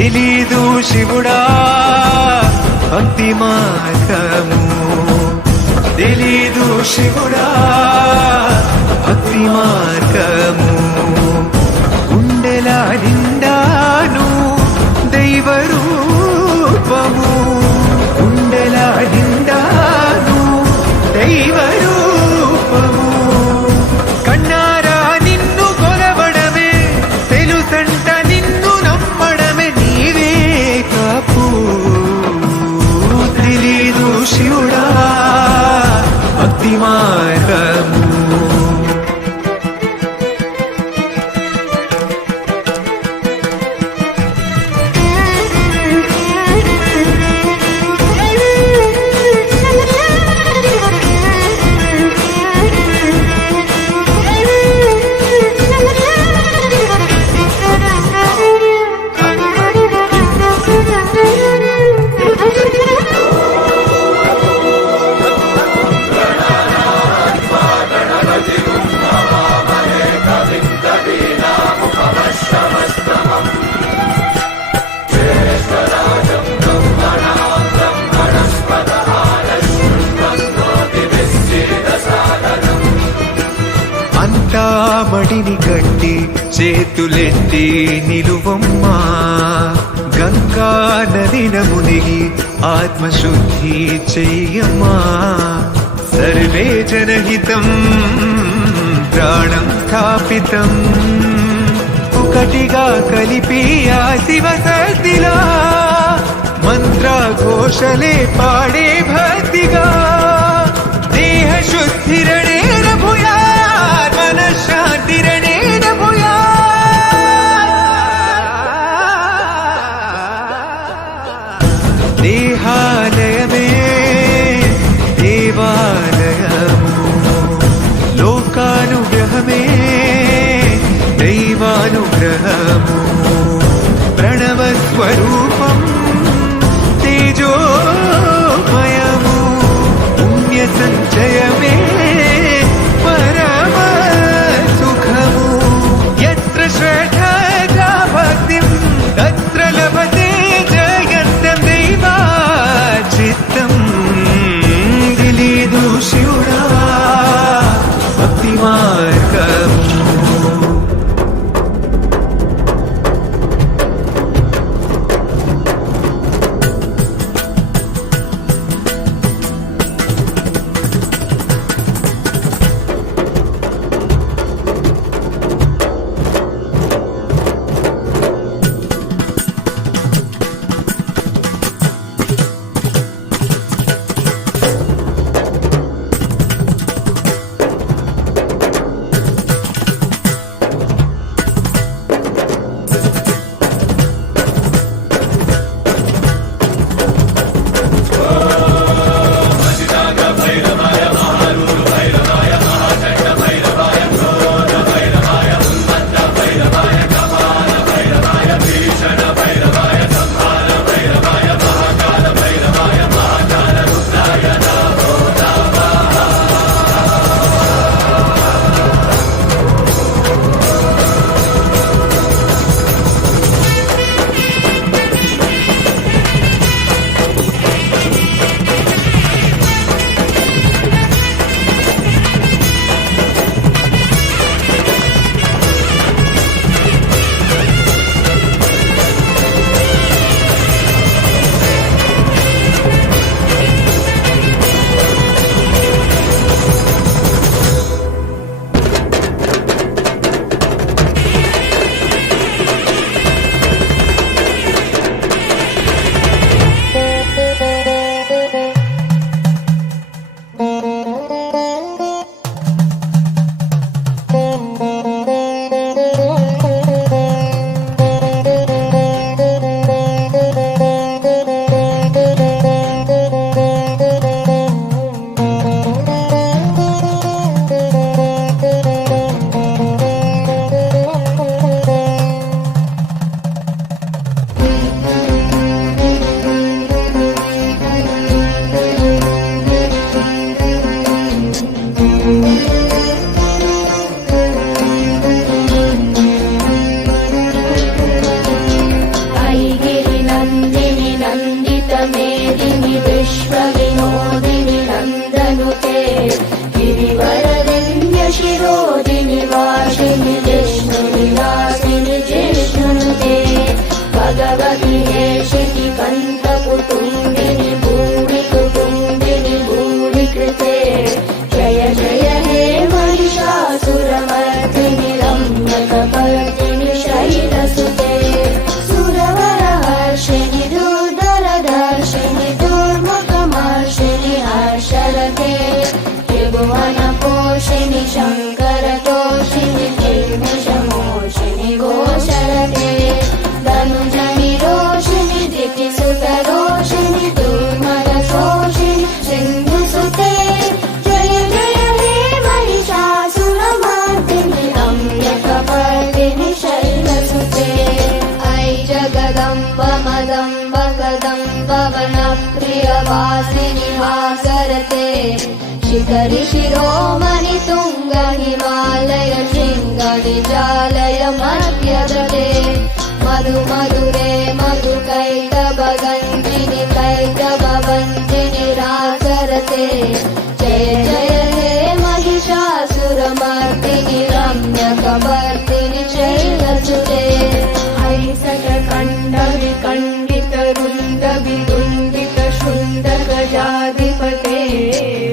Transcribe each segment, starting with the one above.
తెలీదు శివుడా భక్తి మార్గము, తెలీదు శివుడా భక్తి మార్గము. గుండెల నిండాను దైవ రూపము, గుండెల నిండాను దైవ రూపము. కన్నారా నిన్ను కొలవడమే తెలుసంట, నిన్ను నమ్మడమే నీవే కాపు. తెలీదు శివుడా భక్తి మార్గము. అంతా మడిని కట్టి చేతులెత్తి నిలువమ్మా, గంగా నదిన మునిగి ఆత్మశుద్ధి చెయ్యమ్మా. సర్వే జనహితం ప్రాణం స్థాపితం, ఒకటిగా కలిపి ఆ శివ సత్తిలా మంత్రఘోషలే పాడే భక్తిగా. దేహ శుద్ధిరణేన భూయాత్ మనశ్శాంతిరణేన భూయాత్. దేహాలయమే దేవాలయము, లోకానుగ్రహమే దైవానుగ్రహము. ప్రణవ స్వరూపం తేజోమయము, పుణ్య సంచయమే పరమ श्रीकरि शिरोमणि तुङ्ग हिमालय शृङ्ग निजालय मध्यगते मधु मधुरे मधु कैटभगन्धिनि कैटभवन्दिनि रासरते जय जय हे महिषासुरमर्दिनि रम्यकपर्दिनि शैलसुते ऐसटकण्ड विकण्डित रुण्ड विदुण्डित शुण्ड गजाधिपते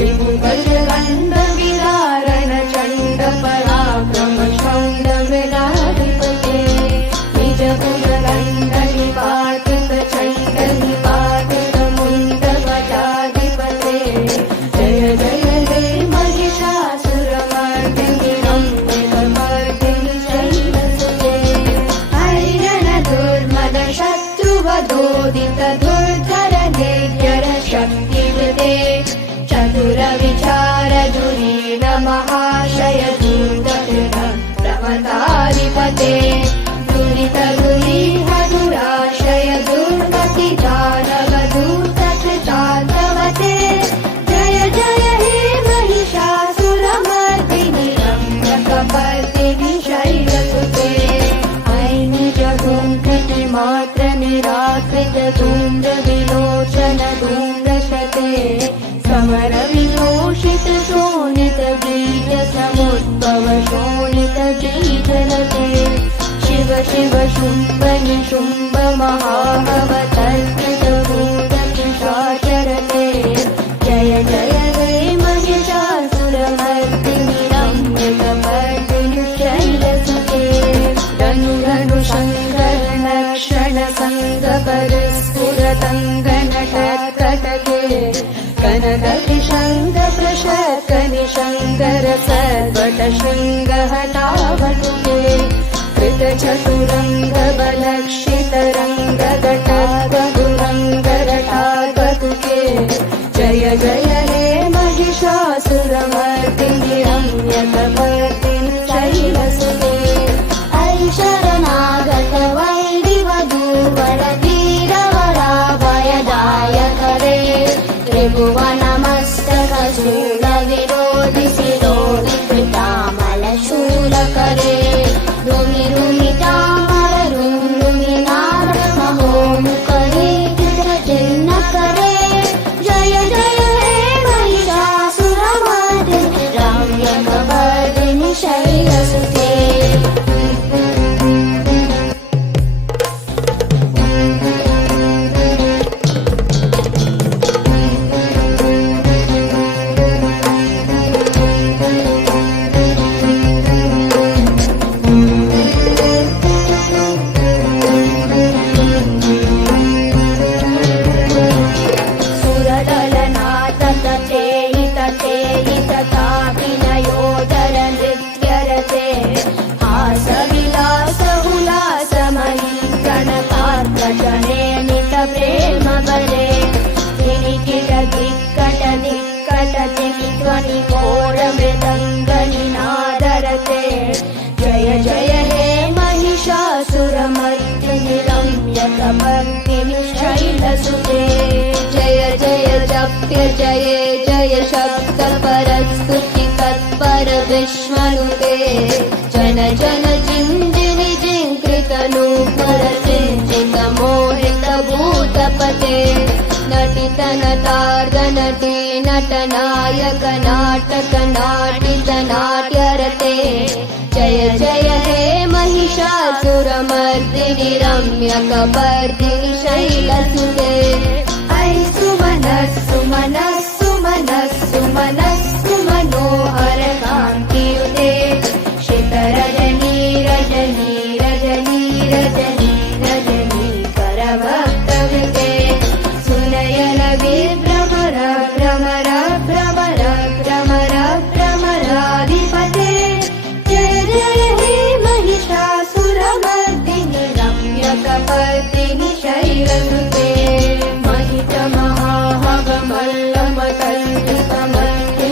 रिपुगजगण्ड विदारण चण्ड पराक्रम शौण्ड मृगाधिपते निजभुजगण्ड निपातित चण्ड निपातित मुण्ड गजाधिपते जय जय हे महिषासुरमर्दिनि रम्यकपर्दिनि शैलसुते हरिरण दुर्मद शत्रुवधोदित दुर्धर देव्यर शक्तिवृते चतुर विचार धुरीण महाशय दूतकृत प्रमदाधिपते दुरित दुरीह दुराशय दुर्गति दानव दूतकृतान्तवते जय जय हे महिषासुरमर्दिनि रम्यकपर्दिनि शैलसुते ऐनिज धूम्कृति मात्र निराकृत धूम्र विलोचन धूम्रशते समर विलोषित शोणित बीज समुद्भव शोणित बीजलते शिव शिव शुम्भ निशुम्भ महाभव तर्पित भूत पिशाचरते जय जय हे महिषासुरमर्दिनि रम्यकपर्दिनि शैलसुते धनु धनु शङ्कर नक्षण संग परस्फुरतङ्गनटकटके कनककिशङ्ग प्रशक निशङ्कर सर्वट शृङ्ग हटावटुके कृत चतुरङ्ग बलक्षित रङ्ग घटागुरङ्ग रटागतुके जय जय हे महिषासुरमर्दिनि रम्यकपर्दिनि शैलसुते शरणागत वैरिवधूवर वीरवराभयदायकरे त्रिभुवनमस्तक शूल विरोधि शिरोधि कृतामल शूलकरे रुमि रुमितामल रुमि नाद महोमुखरे चिन्नकरे जय जय हे महिषासुरमर्दिनि रम्यकपर्दिनि शैलसुते ताभिनयोदर नृत्यरते हासविलास हुलासमयी गणकार्कजनेमित प्रेमबले किरिकिट धिक्कट धिक्कट ध्वनि घोर मृदङ्गनिनादरते जय जय हे महिषासुरमर्दिनि रम्यकपर्दिनि शैलसुते जय जय जप्य जय जय शब्द परस्तुति तत्पर विश्वनुते जन जन जिञ्जिनि जिङ्कृत नूपुर चिञ्चित मोहित भूतपते नटित नटार्द नटी नटनायक नाटक नाटित नाट्यरते जय जय हे महिषासुरमर्दिनि रम्यकपर्दिनि शैलसुते ऐ सुमनस्सु मनस्सु मनस्सु मनस्सु मनोहर कान्तियुते शितरजनी रजनी रजनी रजनी रजनी करवक्तविते सुनयन विभ्रमर भ्रमर भ्रमर भ्रमर भ्रमराधिपते जय जय हे महिषासुरमर्दिनि रम्यकपर्दिनि शैलसुते महित महाहवमल्लमकल्पितमल्लि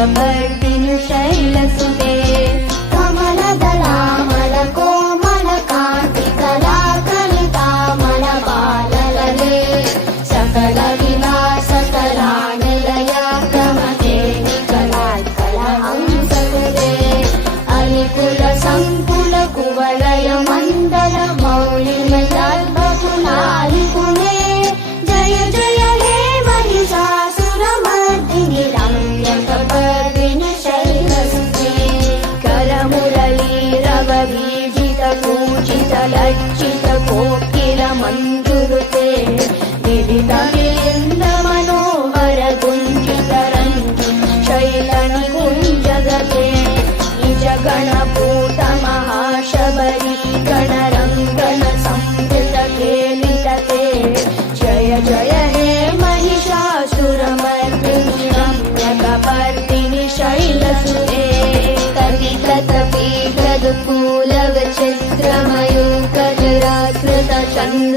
रम्यकपर्दिनि शैलसुते कमलदलामल कोमलकान्ति कलाकलितामल बाललले सकल विलासकलानिलया क्रमते कलाकलहंसकृते अलिकुल संकुल कुवलय मण्डल मौलिमयद्भकुलालिकुले जय जय हे महिषासुरमर्दिनि रम्यकपर्दिनि शैलसुते करमुरलीरवबीजित कूजित लज्जित कोकिल मञ्जुरुते विदित विलिन्द मनोहर गुञ्जित रञ्जित शैलनिकुञ्जगते निज गणपूत महाशबरी गणरङ्गन संवृत केलितते जय जय हे महिषासुरमर्दिनि रम्यकपर्दिनि शैलसुते कपिकतपीकदुकूलवचित्रमयूकजराकृत चन्द्र